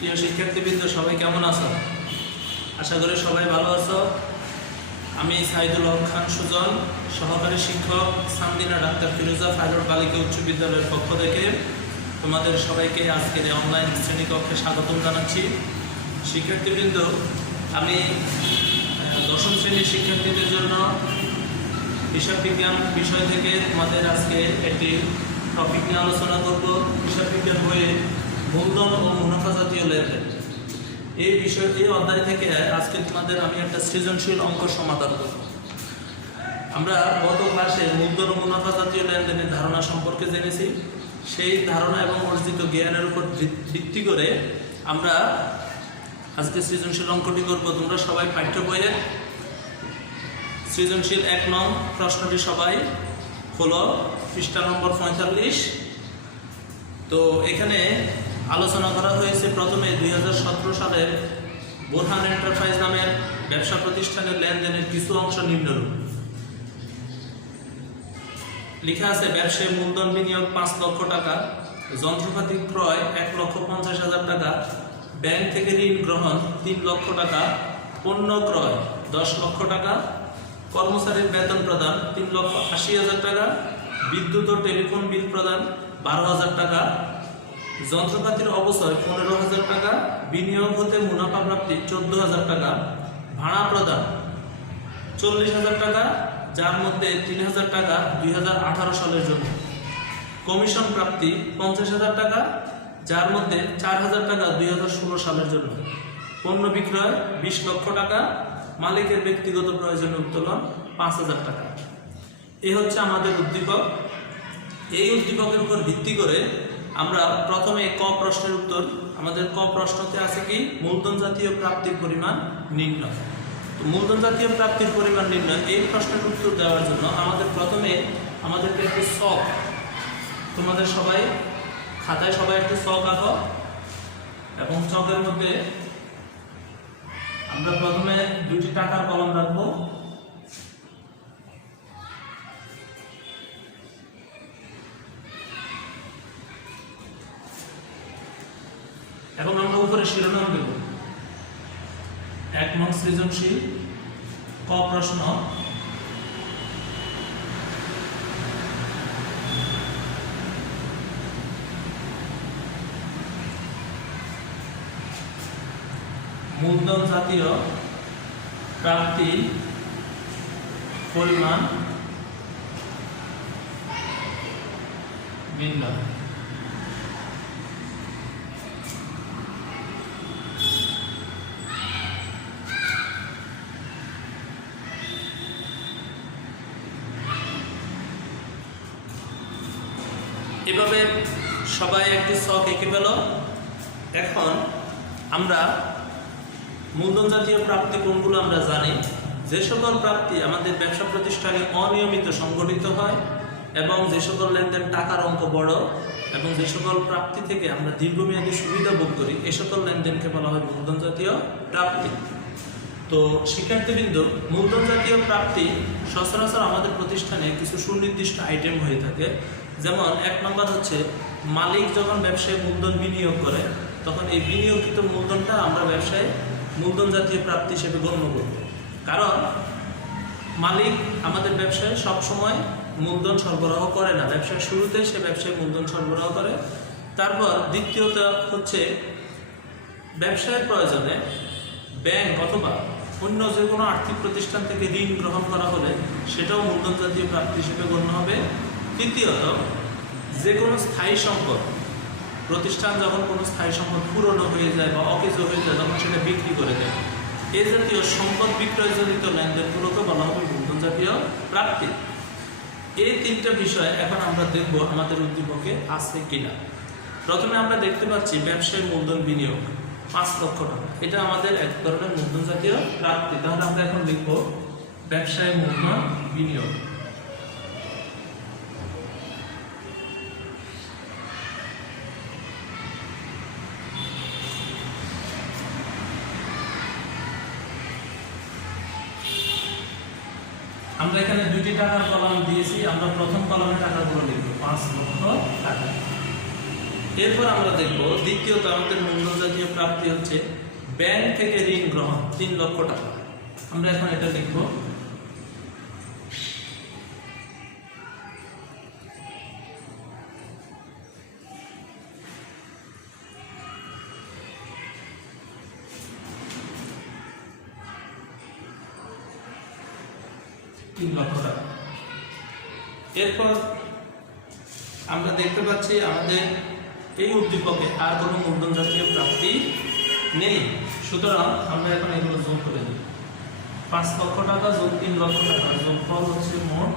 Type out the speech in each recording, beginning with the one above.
প্রিয় শিক্ষার্থীবৃন্দ, সবাই কেমন আছো? আশা করি সবাই ভালো আছো। আমি সাইদুল হক খান সুজন, সহকারী শিক্ষক, সান্দিনা ডাক্তার ফিরোজা ফারুক বালিকা উচ্চ বিদ্যালয়ের পক্ষ থেকে তোমাদের সবাইকে আজকের অনলাইন শ্রেণীকক্ষে স্বাগতম জানাচ্ছি। শিক্ষার্থীবৃন্দ, আমি দশম শ্রেণীর শিক্ষার্থীদের জন্য হিসাব বিজ্ঞান বিষয় থেকে তোমাদের আজকে একটি টপিক নিয়ে আলোচনা করব। হিসাব বিজ্ঞান বইয়ে মূলধন ও মুনাফা জাতীয় লেনদেন এই অধ্যায় থেকে আজকে তোমাদের আমি একটা সৃজনশীল অঙ্ক সমাধান করব। আমরা গত ক্লাসে মূলধন ও মুনাফা জাতীয় লেনদেনের ধারণা সম্পর্কে জেনেছি। সেই ধারণা এবং অর্জিত জ্ঞানের উপর ভিত্তি করে আমরা আজকে সৃজনশীল অঙ্কটি করব। তোমরা সবাই পাঠ্য বইয়ের সৃজনশীল 1 নং প্রশ্নটি সবাই হলো পৃষ্ঠা নম্বর 45। তো এখানে আলোচনা করা হয়েছে প্রথমে 2017 সালের বোরহান এন্টারপ্রাইজ নামের ব্যবসা প্রতিষ্ঠানের লেনদেনের কিছু অংশ নিম্নরূপ। লেখা আছে ব্যবসায় মূলধন বিনিয়োগ 5 লক্ষ টাকা, যন্ত্রপাতি ক্রয় 1,50,000 টাকা, ব্যাংক থেকে ঋণ গ্রহণ 3 লক্ষ টাকা, পণ্য ক্রয় 10 লক্ষ টাকা, কর্মচারীর বেতন প্রদান 3,80,000 টাকা, বিদ্যুৎ ও টেলিফোন বিল প্রদান 12,000 টাকা, যন্ত্রপাতির অবচয় 15,000 টাকা, বিনিয়োগ হতে মুনাফা প্রাপ্তি 14,000 টাকা, ভাড়া প্রদান 40,000 টাকা, যার মধ্যে 3,000 টাকা 2018 সালের জন্য, কমিশন প্রাপ্তি 50,000 টাকা, যার মধ্যে 4,000 টাকা 2016 সালের জন্য, পণ্য বিক্রয় 20 লক্ষ টাকা, মালিকের ব্যক্তিগত প্রয়োজনে উত্তোলন 5,000 টাকা। এই হচ্ছে আমাদের উদ্দীপক। এই উদ্দীপকের উপর ভিত্তি করে আমরা প্রথমে ক প্রশ্নের উত্তর, আমাদের ক প্রশ্নতে আছে কি মূলধন জাতীয় প্রাপ্তির পরিমাণ নির্ণয়। তো মূলধন জাতীয় প্রাপ্তির পরিমাণ নির্ণয় এই প্রশ্নের উত্তর দেওয়ার জন্য প্রথমে আমাদেরকে একটি ছক, তোমাদের সবাই খাতায় সবাই একটি ছক আঁকো এবং ছকের মধ্যে আমরা প্রথমে 2টি টাকার কলম রাখবো। এখন আমরা উপরে শিরোনাম দেব 1 নং সৃজনশীল ক প্রশ্ন, মূলধন জাতীয় প্রাপ্তি পরিমাণ নির্ণয়। এভাবে সবাই একটি ছক এঁকে ফেল। এখন আমরা মূলধন জাতীয় প্রাপ্তি কোনগুলো আমরা জানি। যে সকল প্রাপ্তি আমাদের ব্যবসা প্রতিষ্ঠানে অনিয়মিত সংগঠিত হয় এবং যে সকল লেনদেন টাকার অঙ্ক বড় এবং যে সকল প্রাপ্তি থেকে আমরা দীর্ঘমেয়াদী সুবিধা ভোগ করি, এ সকল লেনদেনকে বলা হয় মূলধন জাতীয় প্রাপ্তি। তো শিক্ষার্থীবৃন্দ, মূলধন জাতীয় প্রাপ্তি সচরাচর আমাদের প্রতিষ্ঠানে কিছু সুনির্দিষ্ট আইটেম হয়ে থাকে। যেমন 1 নম্বর হচ্ছে মালিক যখন ব্যবসায় মূলধন বিনিয়োগ করে তখন এই বিনিয়োগকৃত মূলধনটা আমরা ব্যবসায় মূলধন জাতীয় প্রাপ্তি হিসেবে গণ্য করব। কারণ মালিক আমাদের ব্যবসায় সবসময় মূলধন সরবরাহ করে না, ব্যবসার শুরুতে সে ব্যবসায় মূলধন সরবরাহ করে। তারপর দ্বিতীয়ত হচ্ছে ব্যবসায়ের প্রয়োজনে ব্যাংক অথবা অন্য যে কোনো আর্থিক প্রতিষ্ঠান থেকে ঋণ গ্রহণ করা হলে সেটাও মূলধন জাতীয় প্রাপ্তি হিসেবে গণ্য হবে। তৃতীয়ত যে কোনো স্থায়ী সম্পদ, প্রতিষ্ঠান যখন কোনো স্থায়ী সম্পদ পুরনো হয়ে যায় বা অকেজো হয়ে যায় তখন সেটা বিক্রি করে দেয়, এই জাতীয় সম্পদ বিক্রয়জনিত লেনদেনগুলোকে বলা হবে মূলধন জাতীয় প্রাপ্তি। এই 3টা বিষয় এখন আমরা দেখব আমাদের উদ্দীপকে আছে কিনা। প্রথমে আমরা দেখতে পাচ্ছি ব্যবসায় মূলধন বিনিয়োগ 5 লক্ষ টাকা, এটা আমাদের এক ধরনের মূলধন জাতীয় প্রাপ্তি। তাহলে আমরা এখন লিখব ব্যবসায় মূলধন বিনিয়োগ। আমরা এখানে 2টি টাকার কলাম দিয়েছি, আমরা প্রথম কলামে টাকাগুলো লিখব 5 লক্ষ টাকা। এরপর আমরা দেখব দ্বিতীয়ত আমাদের মূলধন জাতীয় প্রাপ্তি হচ্ছে ব্যাংক থেকে ঋণ গ্রহণ 3 লক্ষ টাকা। আমরা এখন এটা লিখব। এরপর আমরা দেখতে পাচ্ছি আমাদের এই উদ্দীপকে আর কোনো মূলধন জাতীয় প্রাপ্তি নেই, সুতরাং আমরা এখন এগুলো যোগ করে দিই। 5 লক্ষ টাকা যোগ 3 লক্ষ টাকা যোগফল হচ্ছে মোট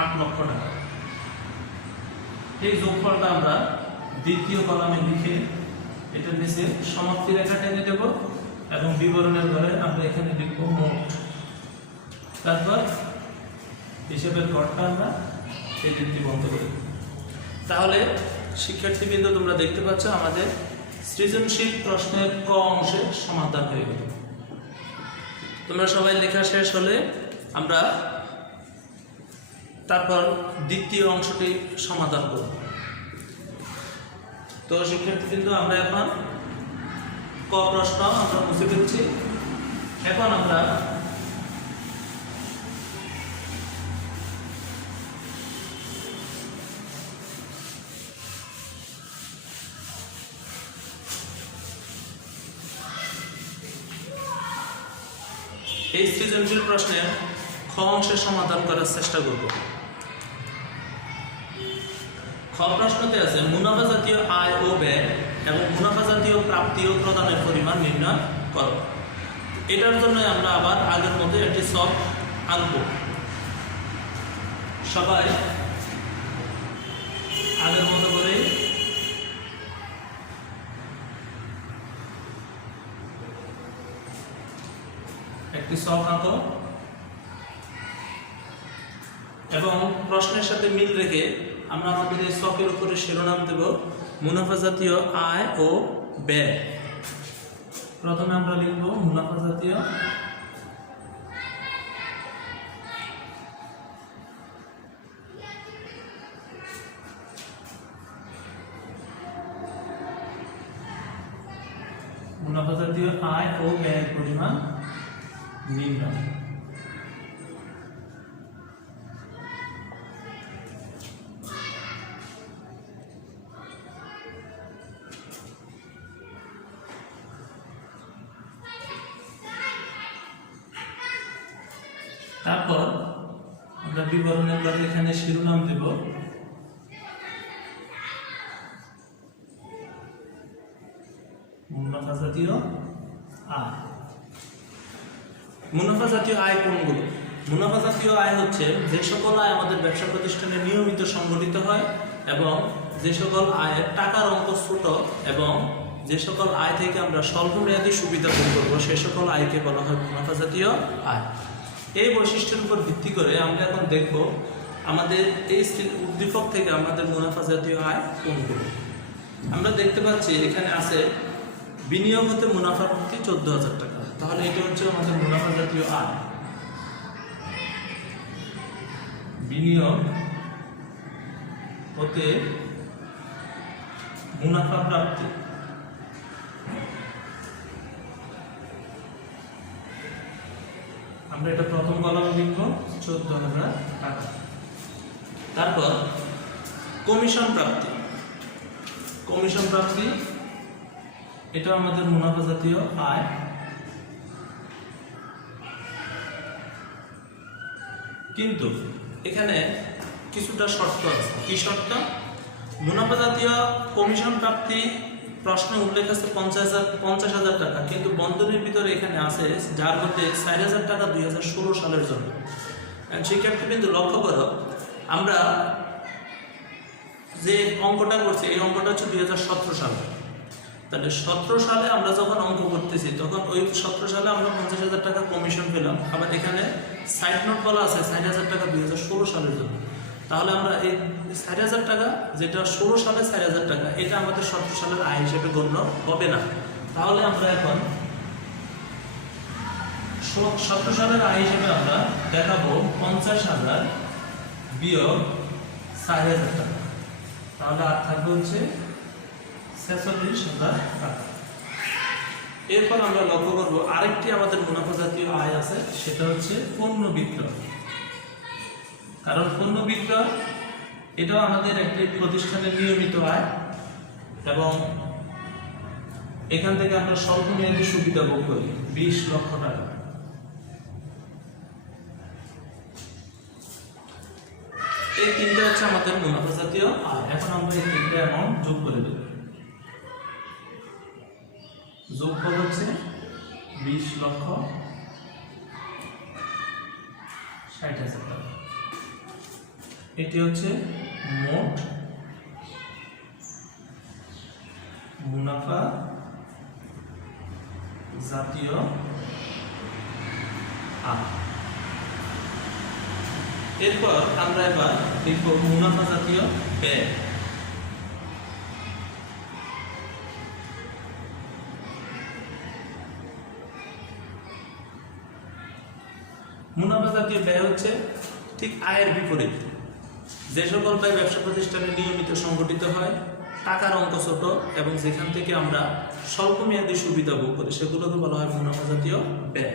8 লক্ষ টাকা। এই যোগফলটা আমরা দ্বিতীয় কলামে লিখে এটার নিচে সমাপ্তি রেখা টেনে দেব এবং বিবরণের ঘরে আমরা এখানে লিখব মোট। তারপর হিসেবের ঘরটা আমরা এই দিকটি বন্ধ করি। তাহলে শিক্ষার্থীবৃন্দ তোমরা দেখতে পাচ্ছ আমাদের সৃজনশীল প্রশ্নের ক অংশের সমাধান হয়ে গেল। তোমরা সবাই লেখা শেষ হলে আমরা তারপর দ্বিতীয় অংশটি সমাধান করব। তো শিক্ষার্থীবৃন্দ আমরা এখন ক প্রশ্ন আমরা মুছে ফেলছি। এখন আমরা এই সৃজনশীল প্রশ্নের খ অংশের সমাধান করার চেষ্টা করব। খ প্রশ্নতে আছে মুনাফা জাতীয় আয় ও ব্যয় এবং মুনাফা জাতীয় প্রাপ্তি ও প্রদানের পরিমাণ নির্ণয় করো। এটার জন্য আমরা আবার আগের মধ্যে একটি সলভ আনবো। সবাই আগের মতো করে একটি সলভ আঁকো এবং প্রশ্নের সাথে মিল রেখে আমরা আমাদের এই সকের উপরে শিরোনাম দেব মুনাফা জাতীয় আয় ও ব্যয়। প্রথমে আমরা লিখব মুনাফা জাতীয় আয় ও ব্যয়ের পরিমাণ নির্ণয়। তারপর আমরা বিবরণের পরে এখানে শিরোনাম দেব মুনাফা জাতীয় আয়। মুনাফা জাতীয় আয় কোনগুলো? মুনাফা জাতীয় আয় হচ্ছে যে সকল আয় আমাদের ব্যবসা প্রতিষ্ঠানে নিয়মিত সংগঠিত হয় এবং যে সকল আয়ের টাকার অঙ্ক ছোট এবং যে সকল আয় থেকে আমরা স্বল্প মেয়াদী সুবিধা ভোগ করবো সে সকল আয়কে বলা হয় মুনাফা জাতীয় আয়। এই বৈশিষ্ট্যের উপর ভিত্তি করে আমরা এখন দেখব আমাদের এই উদ্দীপক থেকে আমাদের মুনাফা জাতীয় আয় কোনগুলো। আমরা দেখতে পাচ্ছি এখানে আছে বিনিয়োগ হতে মুনাফা প্রতি 14,000 টাকা। তাহলে এটা হচ্ছে আমাদের মুনাফা জাতীয় আয়। বিনিয়োগ হতে মুনাফা প্রাপ্তি আমরা এটা প্রথম কলামে লিখব 14,000 টাকা। তারপর কমিশন প্রাপ্তি। কমিশন প্রাপ্তি এটা আমাদের মুনাফা জাতীয় আয়। কিন্তু এখানে কিছুটা শর্ত আছে। কি শর্ত? মুনাফা জাতীয় কমিশন প্রাপ্তি প্রশ্নে উল্লেখ আছে 50,000 টাকা, কিন্তু বন্ধনীর ভিতরে এখানে আছে যার মধ্যে 4,000 টাকা 2016 সালের জন্য। শিক্ষার্থী কিন্তু লক্ষ্য করো আমরা যে অঙ্কটা করছি এই অঙ্কটা হচ্ছে 2017 সালে। তাহলে 17 সালে আমরা যখন অঙ্ক করতেছি তখন ওই 17 সালে আমরা 50,000 টাকা কমিশন পেলাম। আবার এখানে সাইড নোট বলা আছে 4,000 টাকা 2016 সালের জন্য। তাহলে আমরা এই 4,000 টাকা যেটা 16 সালে 4,000 টাকা এটা আমাদের 17 সালের আয় হিসেবে গণ্য হবে না। তাহলে আমরা এখন 17 সালের আয় হিসেবে আমরা দেখাবো 50,000 বিয়োগ 4,000 টাকা। তাহলে আর থাকবে হচ্ছে 46,000 টাকা। এরপর আমরা লক্ষ্য করব আরেকটি আমাদের মুনাফা জাতীয় আয় আছে, সেটা হচ্ছে পণ্য বিক্রয়। কারণ পণ্য বিক্রয় এটাও আমাদের একটি প্রতিষ্ঠানের নিয়মিত আয় এবং এখান থেকে আমরা স্বল্প মেয়াদী সুবিধা ভোগ করি 20 লক্ষ টাকা। এই তিনটা হচ্ছে আমাদের মুনাফা জাতীয় আয়। এখন আমরা এই তিনটা অ্যামাউন্ট যোগ করে দেব। যোগফল হচ্ছে 20,60,000 টাকা। এটি হচ্ছে মোট মুনাফা জাতীয় আয়। এরপর আমরা এবার দেখব মুনাফা জাতীয় ব্যয়। মুনাফা জাতীয় ব্যয় হচ্ছে ঠিক আয়ের বিপরীত। যে সকল ব্যয় ব্যবসা প্রতিষ্ঠানে নিয়মিত সংগঠিত হয়, টাকার অঙ্ক ছোট এবং যেখান থেকে আমরা স্বল্প মেয়াদী সুবিধা ভোগ করি, সেগুলোকে বলা হয় মুনাফা জাতীয় ব্যয়।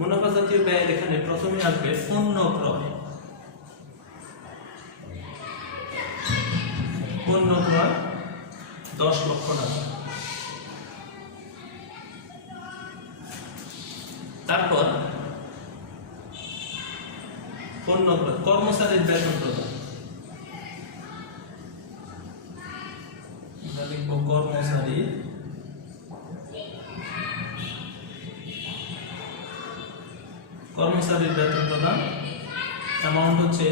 মুনাফা জাতীয় ব্যয়ের এখানে প্রথমে আসবে পণ্য ক্রয়। পণ্য ক্রয় 10 লক্ষ টাকা। তারপর পণ্য ক্রয় কর্মচারীর বেতন প্রদান। কর্মচারীর বেতন প্রদান অ্যামাউন্ট হচ্ছে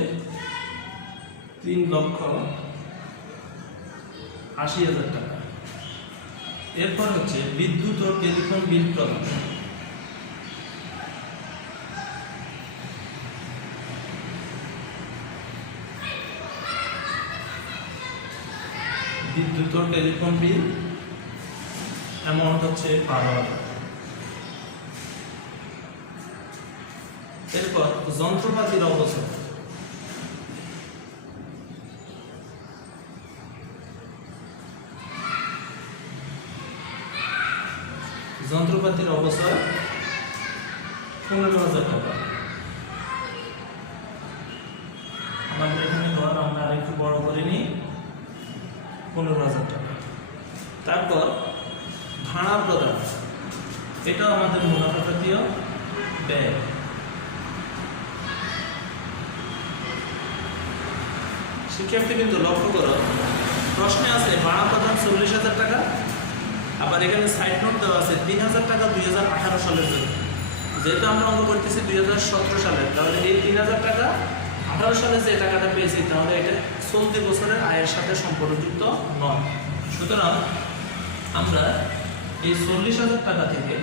3,80,000 টাকা। এরপর হচ্ছে বিদ্যুৎ ও টেলিফোন বিল প্রদান। বিদ্যুৎ ও টেলিফোন বিল অ্যামাউন্ট হচ্ছে 12,000। এরপর যন্ত্রপাতির অবসর। যন্ত্রপাতির অবসর 15,000 টাকা। আমাদের এখানে ধর আমরা আরেকটু বড় করে নিই, 15,000 টাকা। তারপর ভাড়া প্রদান, এটাও আমাদের মুনাফা জাতীয় ব্যয়। শিক্ষার্থী কিন্তু লক্ষ্য করো, প্রশ্নে আছে ভাড়া প্রদান 40,000 টাকা, আবার এখানে সাইড নোট দেওয়া আছে 3,000 টাকা 2018 সালের জন্য। যেহেতু আমরা অঙ্ক করতেছি 2017 সালের, তাহলে এই 3,000 টাকা 18 সালে যে টাকাটা পেয়েছি, তাহলে এটা চলতি বছরের আয়ের সাথে সম্পর্কযুক্ত নয়। সুতরাং আমরা এই 40,000 টাকা থেকে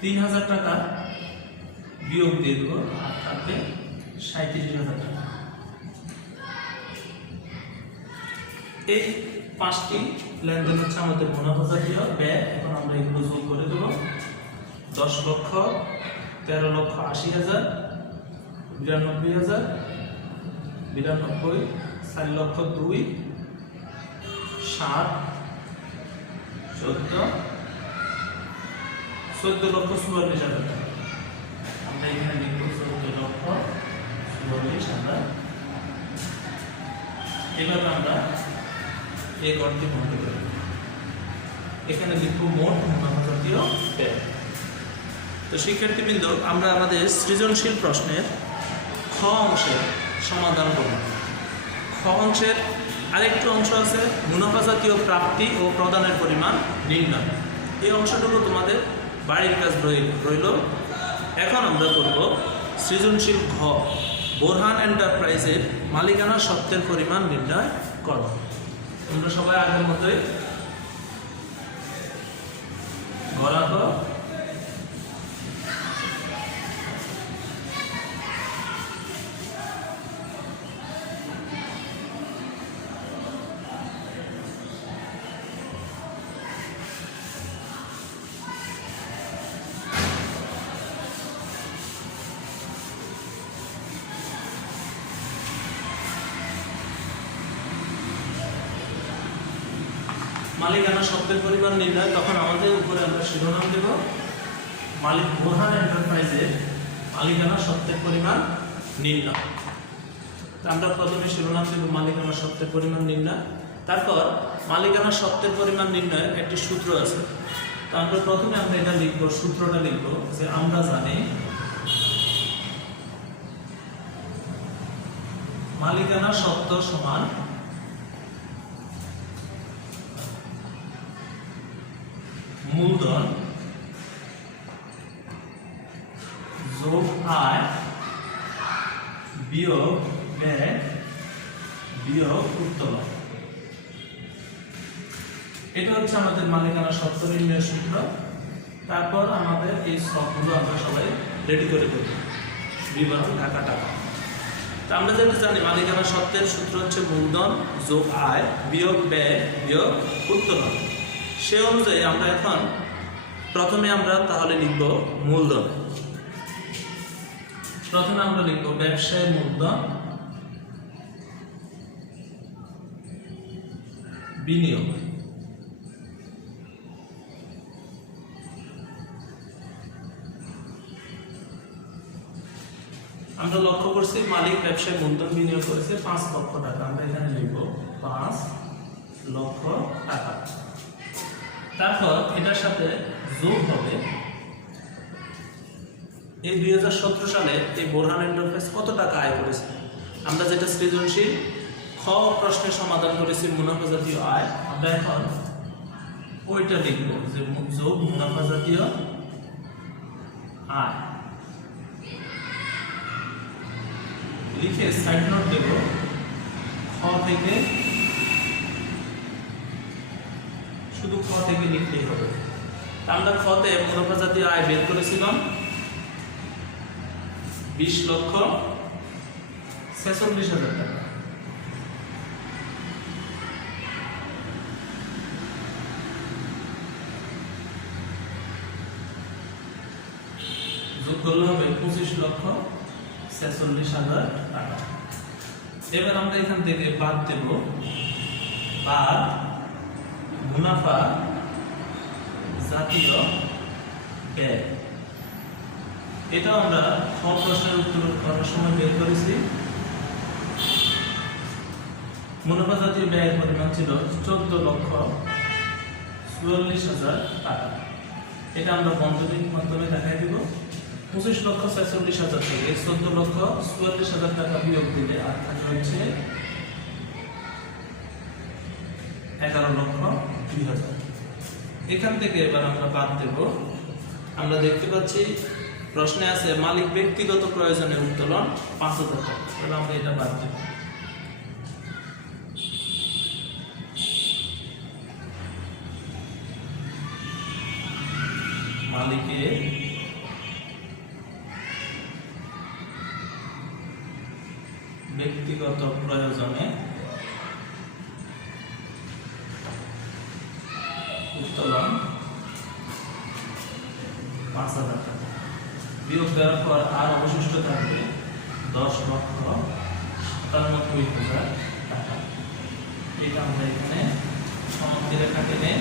3,000 টাকা বিয়োগ দিয়ে দেবো, আর থাকবে 37,000 টাকা। এই 5টি লেনদেন হচ্ছে আমাদের মুনাফা জাতীয় ব্যয়। এখন আমরা এগুলো যোগ করে দেবো। 10 লক্ষ, 13,80,000, 92,000, 92, 4 লক্ষ 2, 7, 14, 14,44,000 টাকা। আমরা এখানে লিখব 14,44,000। এভাবে আমরা এই গড়টি বন্ধ করে এখানে লিখব মোট মুনাফা জাতীয় ব্যয়। তো শিক্ষার্থীবৃন্দ, আমরা আমাদের সৃজনশীল প্রশ্নের খ অংশের সমাধান করব। খ অংশের আরেকটি অংশ আছে মুনাফা জাতীয় প্রাপ্তি ও প্রদানের পরিমাণ নির্ণয়। এই অংশটুকু তোমাদের বাড়ির কাজ রইল। এখন আমরা করব সৃজনশীল ঘ, বোরহান এন্টারপ্রাইজের মালিকানা সত্ত্বের পরিমাণ নির্ণয় করো। তোমরা সবাই আগের মতোই গড়াত মালিকানা সত্ত্বের পরিমাণ নির্ণয়, তখন আমাদের উপরে আমরা শিরোনাম দেব মালিক বোরহান এন্টারপ্রাইজের মালিকানা সত্ত্বের পরিমাণ নির্ণয়। আমরা প্রথমে শিরোনাম দেব মালিকানা সত্ত্বের পরিমাণ নির্ণয়। তারপর মালিকানা সত্ত্বের পরিমাণ নির্ণয়ের একটি সূত্র আছে। তো আমরা প্রথমে এটা লিখবো, সূত্রটা লিখবো যে আমরা জানি মালিকানা সত্ত্ব সমান মূলধন যোগ আয় বিয়োগ ব্যয় বিয়োগ উত্তোলন। এটা হচ্ছে আমাদের মালিকানা সত্ত্ব নির্ণয়ের সূত্র। তারপর আমাদের এই সবগুলো আমরা সবাই রেডি করে দেব, বিবরণ টাকা টাকা। তো আমরা যেটা জানি মালিকানা সত্ত্বের সূত্র হচ্ছে মূলধন যোগ আয় বিয়োগ ব্যয় বিয়োগ উত্তোলন। সে অনুযায়ী আমরা এখন প্রথমে আমরা তাহলে লিখব মূলধন। প্রথমে আমরা লিখব ব্যবসায় মূলধন বিনিয়োগ। আমরা লক্ষ্য করছি মালিক ব্যবসায় মূলধন বিনিয়োগ করেছে 5 লক্ষ টাকা। আমরা এখানে লিখব 5 লক্ষ টাকা। তারপর এটার সাথে যোগ হবে এই 2017 সালে এই বোরহান এন্টারপ্রাইজ কত টাকা আয় করেছে। আমরা যেটা সৃজনশীল খ প্রশ্নের সমাধান করেছি মুনাফা জাতীয় আয়, আমরা এখন ওইটা লিখব যে যোগ মুনাফা জাতীয় আয় লিখে সাইড নোট দেব। খ থেকে শুধু খ থেকে লিখলেই হবে। আমরা খতে মুনাফা জাতীয় আয় বের করেছিলাম 20,46,000 টাকা। যোগ করলে হবে 25,46,000 টাকা। এবার আমরা এখান থেকে বাদ দেব বাদ মুনাফা জাতীয় ব্যয়। এটা আমরা খ প্রশ্নের উত্তর করার সময় বের করেছি। মুনাফা জাতীয় ব্যয়ের পরিমাণ ছিল 14,44,000 টাকা। এটা আমরা বন্ধনীর মাধ্যমে দেখাই দিব। 25,46,000 থেকে 14,44,000 টাকা বিয়োগ দিলে আর থাকে হচ্ছে 11,02,000। এখান থেকে এবার আমরা বাদ দেব। আমরা দেখতে পাচ্ছি প্রশ্নে আছে মালিক ব্যক্তিগত প্রয়োজনে উত্তোলন 5,000 টাকা। তাহলে আমরা এটা বাদ দেব। মালিকের ব্যক্তিগত প্রয়োজনে উত্তোলন 5,000 টাকা। বিয়োগ দেওয়ার পর আর অবশিষ্ট থাকবে 10,97,000 টাকা। এটা আমরা এখানে সমাপ্তি রেখা টেনে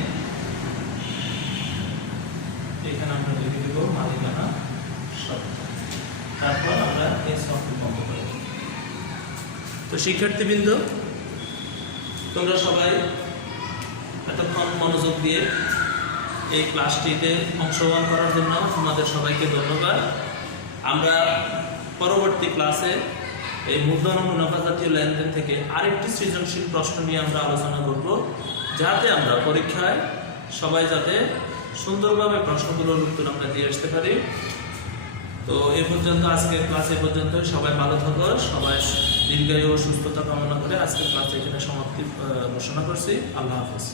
এখানে আমরা লিখে দেব মালিকানা সত্ত্ব। তারপর আমরা এই সবটি বন্ধ করে দেব। তো শিক্ষার্থীবৃন্দ, তোমরা সবাই এতক্ষণ মনোযোগ দিয়ে এই ক্লাসটিতে অংশগ্রহণ করার জন্য তোমাদের সবাইকে ধন্যবাদ। আমরা পরবর্তী ক্লাসে এই মূলধন ও মুনাফা জাতীয় লেনদেন থেকে আরেকটি সৃজনশীল প্রশ্ন নিয়ে আমরা আলোচনা করব, যাতে আমরা পরীক্ষায় সবাই যাতে সুন্দরভাবে প্রশ্নগুলোর উত্তর আমরা দিয়ে আসতে পারি। তো এ পর্যন্ত আজকের ক্লাস এ পর্যন্ত। সবাই ভালো থাকো, সবাই দীর্ঘায়ু ও সুস্থতা কামনা করে আজকের ক্লাস এখানে সমাপ্তি ঘোষণা করছি। আল্লাহ হাফেজ।